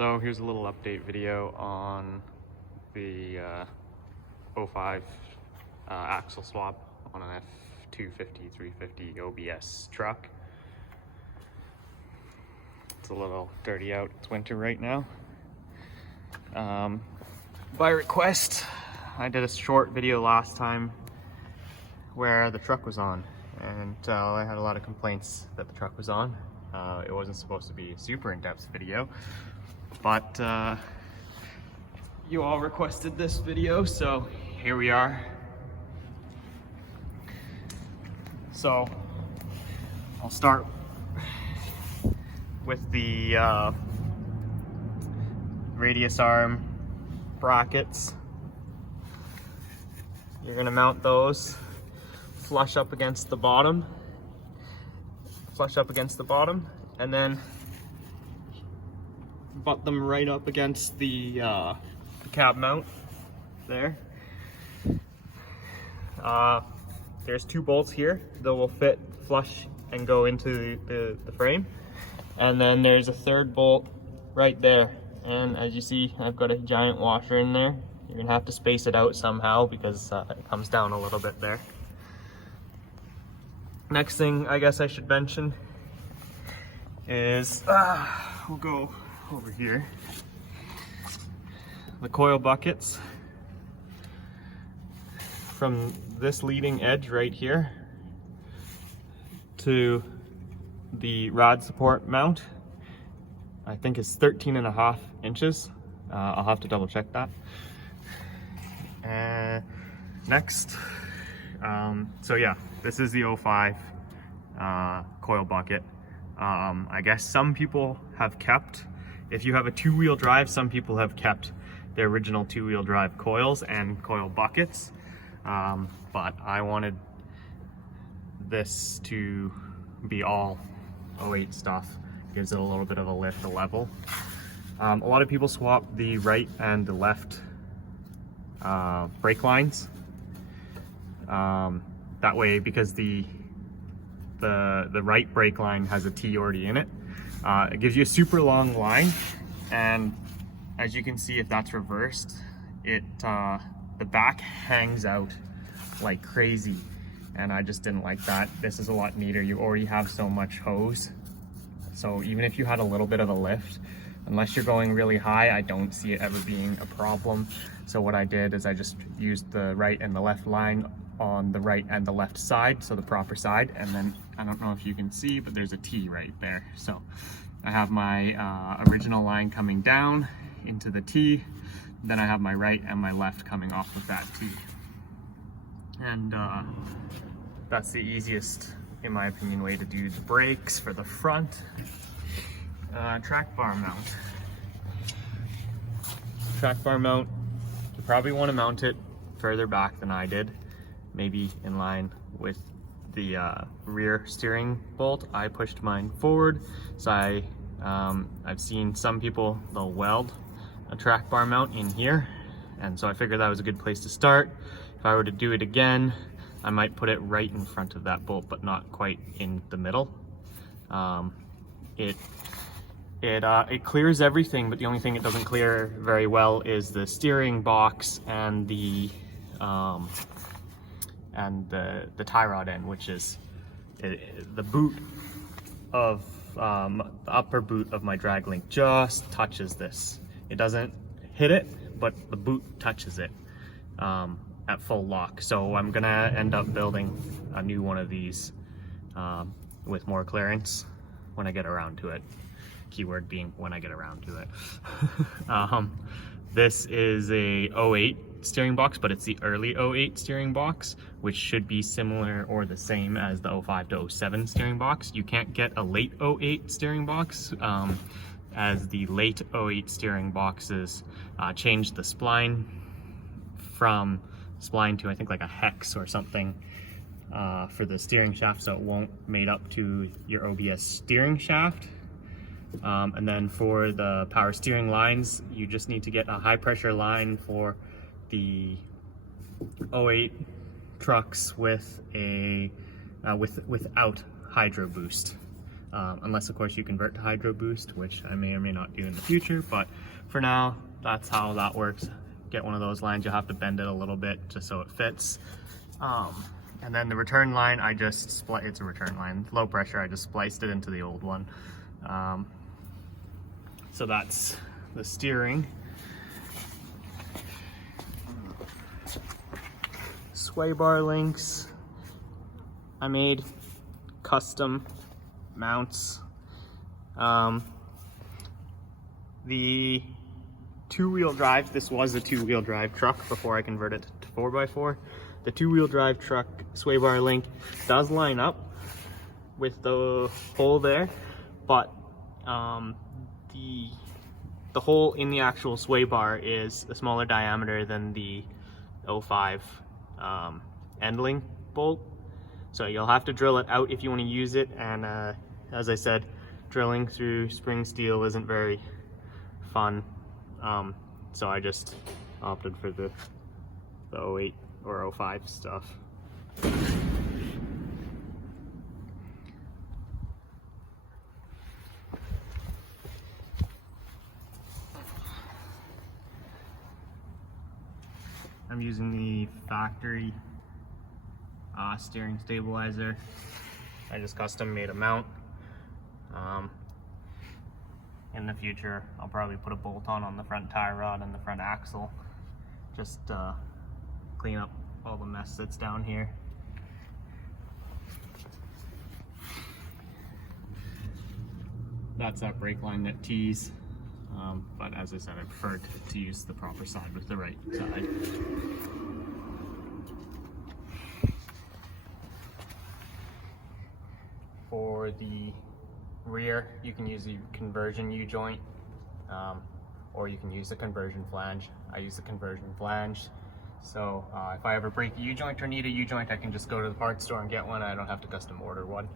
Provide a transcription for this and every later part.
So here's a little update video on the 05 axle swap on an F250 350 OBS truck. It's a little dirty out, it's winter right now. By request, I did a short video last time where the truck was on, and I had a lot of complaints that the truck was on. It wasn't supposed to be a super in-depth video, but you all requested this video, so here we are. So I'll start with the radius arm brackets. You're gonna mount those flush up against the bottom, and then butt them right up against the cab mount there. There's two bolts here that will fit flush and go into the frame, and then there's a third bolt right there, and as you see, I've got a giant washer in there. You're gonna have to space it out somehow because it comes down a little bit there. Next thing I guess I should mention is we'll go over here. The coil buckets from this leading edge right here to the rod support mount, I think is 13.5 inches. I'll have to double check that. Next, so yeah, this is the 05 coil bucket. I guess some people have kept, if you have a two-wheel drive, some people have kept the original two-wheel drive coils and coil buckets, but I wanted this to be all 08 stuff. Gives it a little bit of a lift, a level. A lot of people swap the right and the left brake lines. That way, because the right brake line has a T already in it, it gives you a super long line, and as you can see, if that's reversed, it the back hangs out like crazy, and I just didn't like that. This is a lot neater. You already have so much hose, so even if you had a little bit of a lift, unless you're going really high, I don't see it ever being a problem. So what I did is I just used the right and the left line on the right and the left side, so the proper side, and then I don't know if you can see, but there's a T right there. So I have my original line coming down into the T, then I have my right and my left coming off of that T. And that's the easiest, in my opinion, way to do the brakes for the front. Track bar mount. Track bar mount, you probably want to mount it further back than I did, maybe in line with the rear steering bolt. I pushed mine forward, so I've seen some people, they'll weld a track bar mount in here, and so I figured that was a good place to start. If I were to do it again, I might put it right in front of that bolt, but not quite in the middle. It clears everything, but the only thing it doesn't clear very well is the steering box and the tie rod end, which is the boot of the upper boot of my drag link just touches this. It doesn't hit it, but the boot touches it at full lock. So I'm gonna end up building a new one of these with more clearance when I get around to it. Keyword being when I get around to it. This is a 08 steering box, but it's the early 08 steering box, which should be similar or the same as the 05 to 07 steering box. You can't get a late 08 steering box, as the late 08 steering boxes changed the spline from spline to, I think, like a hex or something for the steering shaft, so it won't mate up to your OBS steering shaft. And then for the power steering lines, you just need to get a high pressure line for the 08 trucks with a without hydro boost. unless of course you convert to hydro boost, which I may or may not do in the future, but for now, that's how that works. Get one of those lines, you'll have to bend it a little bit just so it fits. And then the return line, I just it's a return line, low pressure, I just spliced it into the old one. So that's the steering. Sway bar links, I made custom mounts. The two-wheel drive, this was a two-wheel drive truck before I converted it to 4x4. The two-wheel drive truck sway bar link does line up with the hole there, but the hole in the actual sway bar is a smaller diameter than the 05 end link bolt. So you'll have to drill it out if you want to use it, and as I said, drilling through spring steel isn't very fun. So I just opted for the 08 or 05 stuff. I'm using the factory steering stabilizer. I just custom made a mount. In the future, I'll probably put a bolt on the front tie rod and the front axle. Just clean up all the mess that's down here. That's that brake line that tees. But as I said, I prefer to use the proper side with the right side. For the rear, you can use the conversion U-joint, or you can use the conversion flange. I use the conversion flange. So if I ever break a U-joint or need a U-joint, I can just go to the parts store and get one. I don't have to custom order one.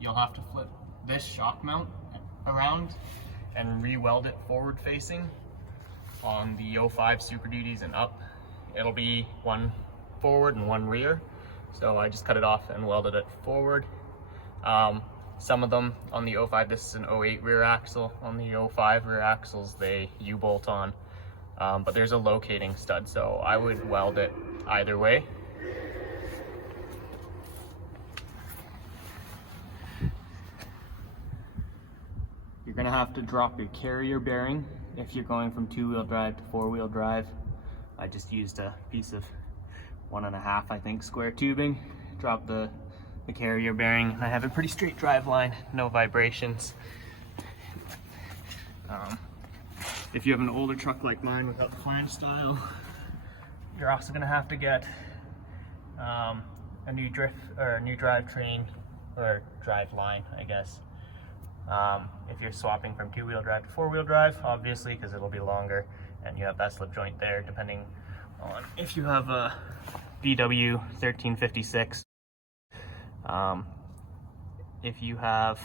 You'll have to flip this shock mount around and re-weld it forward facing on the 05 Super Duties and up. It'll be one forward and one rear. So I just cut it off and welded it forward. Some of them on the 05, this is an 08 rear axle. On the 05 rear axles, they U-bolt on, but there's a locating stud, so I would weld it either way. You're gonna have to drop your carrier bearing if you're going from two-wheel drive to four-wheel drive. I just used a piece of 1.5, I think, square tubing. Drop the carrier bearing. I have a pretty straight drive line, no vibrations. If you have an older truck like mine without the flange style, you're also gonna have to get a new drivetrain or drive line, I guess. If you're swapping from two-wheel drive to four-wheel drive, obviously, because it'll be longer and you have that slip joint there, depending on if you have a BW 1356. If you have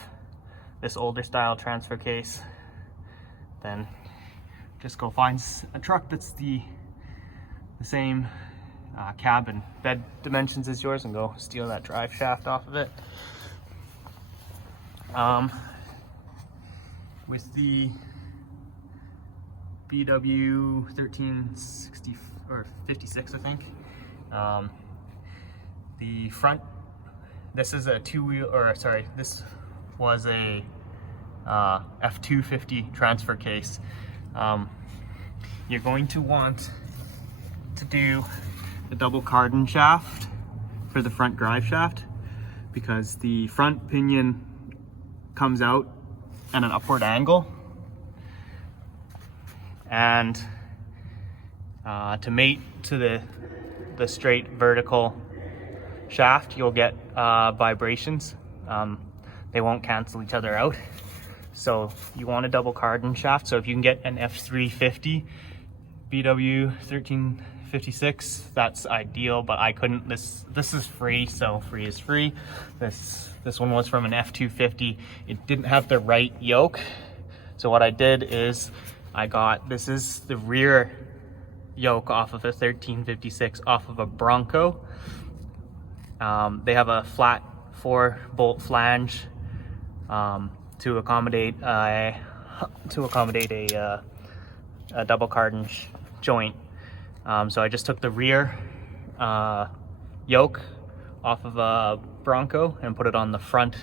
this older style transfer case, then just go find a truck that's the same cab and bed dimensions as yours and go steal that drive shaft off of it. With the BW 1360 or 56, I think, the front, this is a two-wheel, or sorry, this was a F250 transfer case. You're going to want to do a double cardan shaft for the front drive shaft, because the front pinion comes out at an upward angle, and to mate to the straight vertical shaft, you'll get vibrations. They won't cancel each other out, so you want a double cardan shaft. So if you can get an F350 BW 1356, that's ideal, but I couldn't. This is free, so free is free. This one was from an F250. It didn't have the right yoke, So what I did is this is the rear yoke off of a 1356 off of a Bronco. They have a flat 4-bolt flange to accommodate a double cardange joint. So I just took the rear yoke off of a Bronco and put it on the front,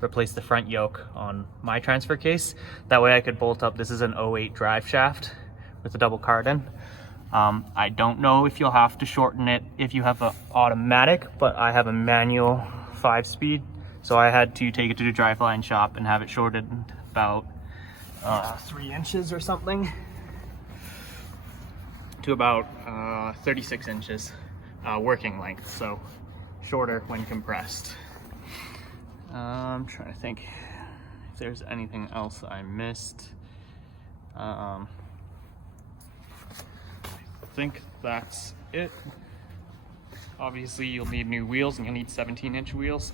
replaced the front yoke on my transfer case. That way I could bolt up. This is an 08 drive shaft with a double cardan. I don't know if you'll have to shorten it if you have an automatic, but I have a manual 5-speed, so I had to take it to the driveline shop and have it shorted about 3 inches or something to about 36 inches working length, so shorter when compressed. I'm trying to think if there's anything else I missed. I think that's it. Obviously you'll need new wheels, and you'll need 17-inch wheels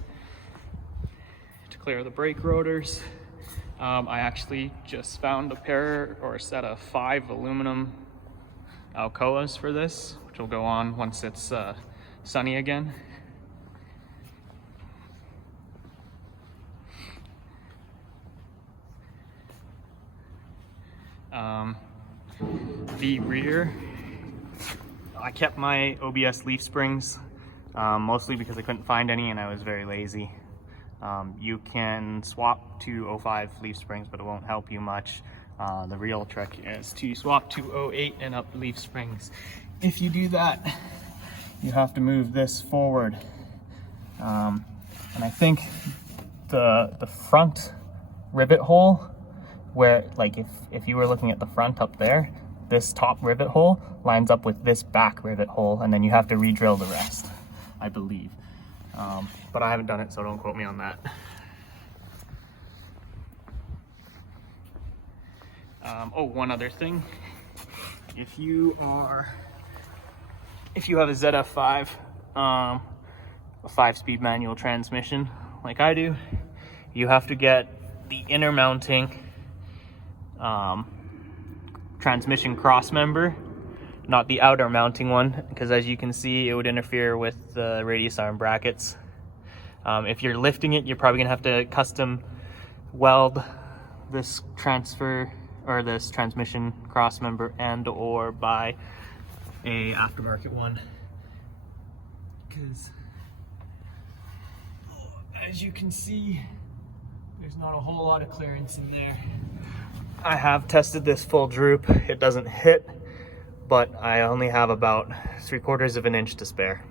to clear the brake rotors. I actually just found a set of 5 aluminum Alcoas for this, which will go on once it's sunny again. The rear, I kept my OBS leaf springs, mostly because I couldn't find any and I was very lazy. You can swap to 05 leaf springs, but it won't help you much. The real trick is to swap to 08 and up leaf springs. If you do that, you have to move this forward. And I think the front rivet hole, where, like, if you were looking at the front up there, this top rivet hole lines up with this back rivet hole, and then you have to re-drill the rest, I believe. But I haven't done it, so don't quote me on that. Oh, one other thing. If you have a ZF5, a 5-speed manual transmission, like I do, you have to get the inner mounting transmission cross member, not the outer mounting one, because as you can see, it would interfere with the radius arm brackets. If you're lifting it, you're probably gonna have to custom weld this this transmission cross member and or buy a aftermarket one, because as you can see, there's not a whole lot of clearance in there. I have tested this full droop. It doesn't hit, but I only have about 3/4 of an inch to spare.